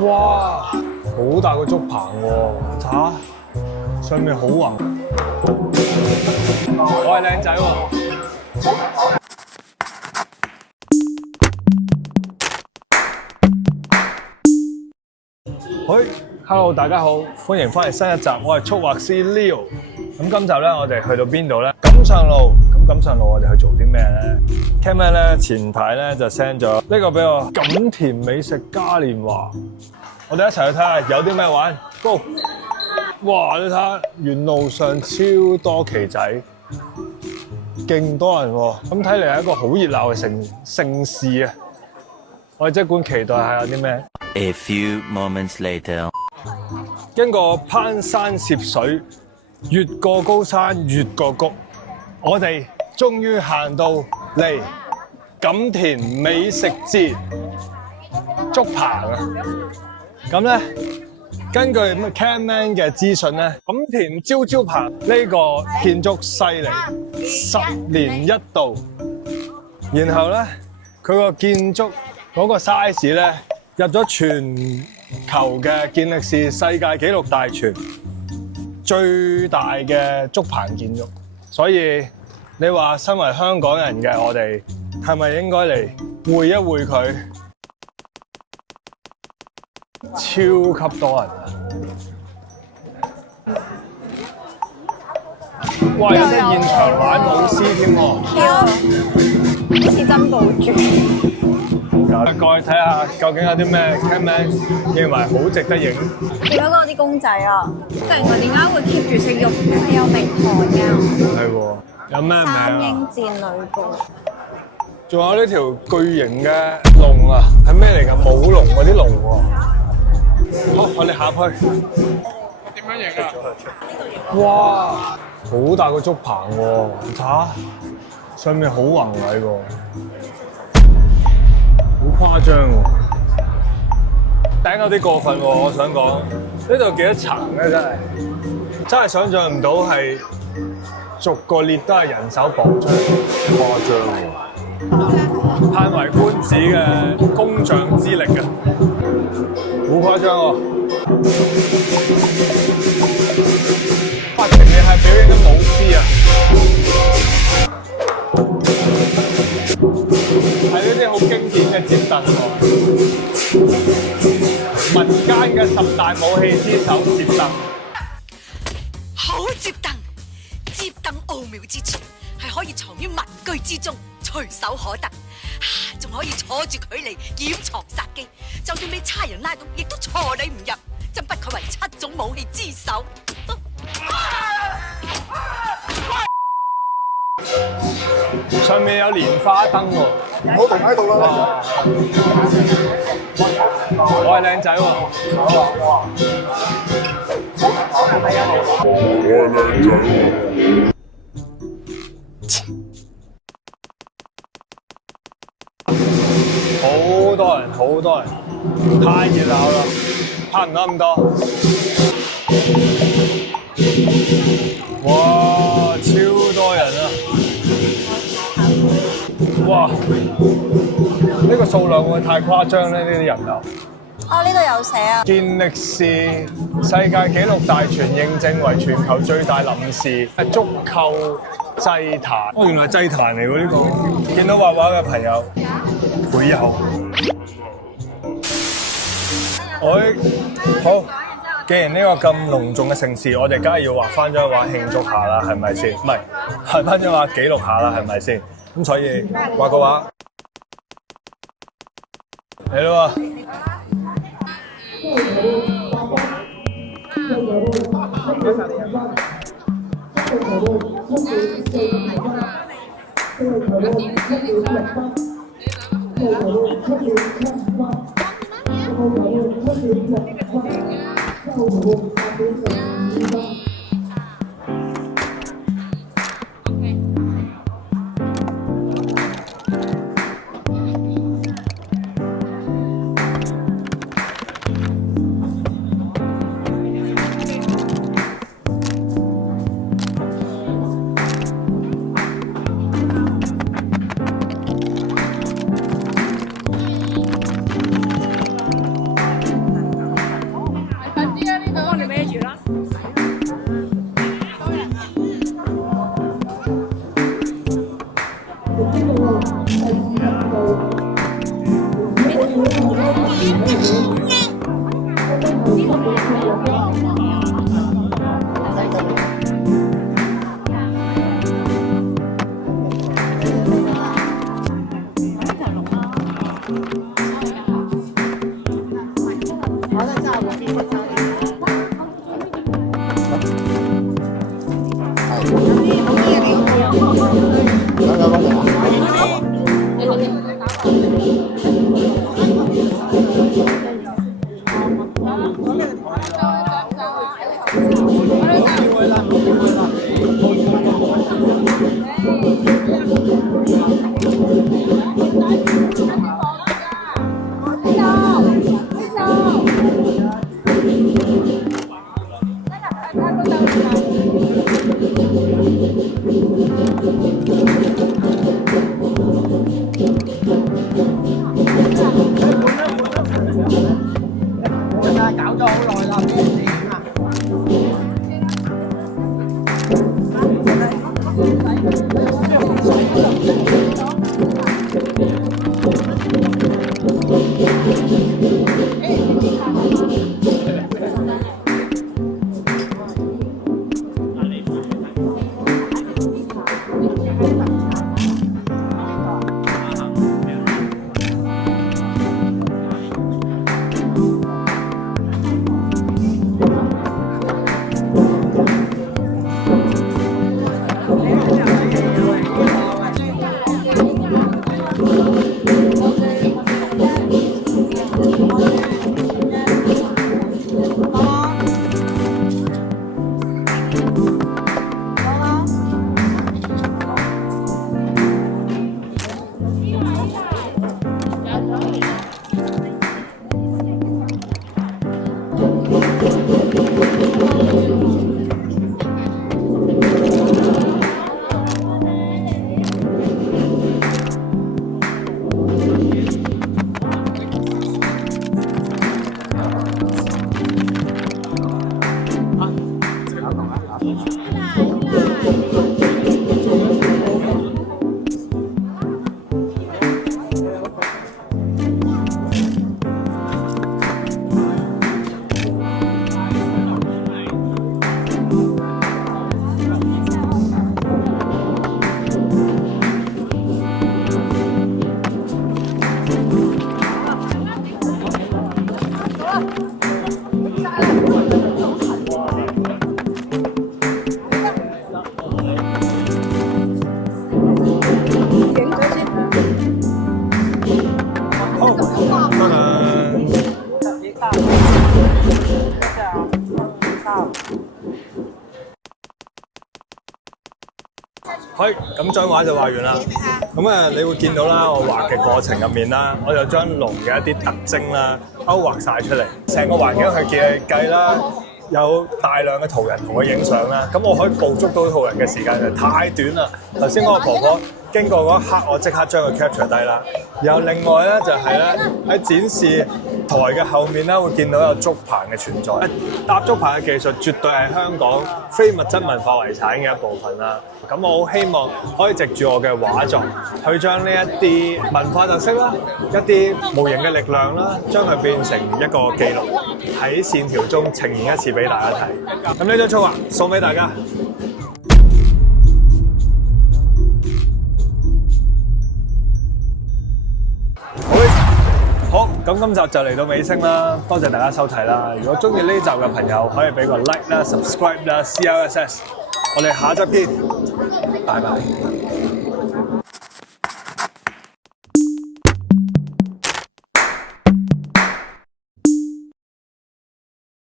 哇，好大個竹棚喎，睇下上面好橫。我係靚仔喎。Hello， 大家好，歡迎翻嚟新一集。我係速畫師 Leo。咁今集咧，我哋去到邊度咧？錦上路。咁錦上路我哋去做啲咩咧 ？Camman 咧前排咧就 send 咗呢個俾我，錦田美食嘉年華。我哋一齊去睇下有啲咩玩。Go！ 哇！你睇下沿路上超多旗仔，勁多人喎。咁睇嚟係一個好熱鬧嘅盛事啊！我哋即管期待下有啲咩。A few moments later， 經過攀山涉水，越過高山，越過谷，我哋終於行到嚟錦田美食節竹棚啊！咁咧，根據 Camman 嘅資訊咧，錦田朝朝棚呢個建築犀利，10年一度。然後咧，佢個建築嗰個 size 咧入咗全球嘅健力士世界紀錄大全，最大嘅竹棚建築。所以你話身為香港人嘅我哋，係咪應該嚟會一會佢？超級多人啊！哇！有啲現場玩舞獅添喎，好似珍寶珠。過去睇下究竟有啲咩 Camman 認為好值得影。見到嗰啲公仔啊，突然間點解會 keep 住識喐嘅？係有名堂㗎。係喎，有咩名三啊？英戰呂布。仲有呢條巨型嘅龍啊，係咩嚟㗎？舞龍嗰啲龍喎。好，我哋下去。點樣影啊？哇！好大個竹棚喎，睇下上面好宏偉喎。好誇張喎，頂有啲過分喎！我想講呢度幾多層咧？真係想像唔到係逐個列都係人手綁出嚟，誇張喎！歎為觀止嘅工匠之力啊，好誇張喎！哇！前面係表演緊舞獅啊！係呢啲好經典嘅摺凳喎，民間嘅10大武器之首摺凳。好摺凳，摺凳奧妙之處係可以藏於民居之中，隨手可得，仲可以坐住佢嚟掩藏殺機，就算俾差人拉到，亦都錯你唔入，真不愧為7種武器之首。上面有蓮花燈喎，唔好停喺度啦！我係靚仔喎。好多人，好多人，太熱鬧啦，拍唔到咁多。哇，超多人啊！哇！呢個數量會唔會太誇張咧？呢啲人流。哦，呢度有寫啊。健力士世界紀錄大全認證為全球最大臨時足構祭壇。哦，原來係祭壇嚟喎呢個。見到畫畫嘅朋友會有。好。既然呢個咁隆重嘅盛事，我哋梗係要畫翻張畫慶祝下啦，係咪先？唔係，畫翻張畫記錄下啦，係咪先？咁所以畫個畫嚟咯喎！咁張畫就畫完啦。咁啊，你會見到啦，我畫嘅過程入面啦，我就將龍嘅一啲特徵啦，勾畫晒出嚟。成個環境去計啦，有大量嘅途人同佢影相啦。咁我可以捕捉到途人嘅時間就太短啦。頭先嗰個婆婆經過嗰一刻，我即刻將佢 capture 低啦。然後另外咧就係咧喺展示台嘅後面咧，會見到有竹棚嘅存在。搭竹棚嘅技術絕對係香港非物質文化遺產嘅一部分啦。咁我好希望可以藉住我嘅畫作，去將呢一啲文化特色啦、一啲無形嘅力量啦，將佢變成一個記錄，喺線條中呈現一次俾大家睇。咁呢張粗畫送俾大家。好，咁今集就嚟到尾聲啦，多謝大家收睇啦。如果中意呢集嘅朋友，可以俾個 like 啦、subscribe 啦、CLSS。我哋下集見，拜拜。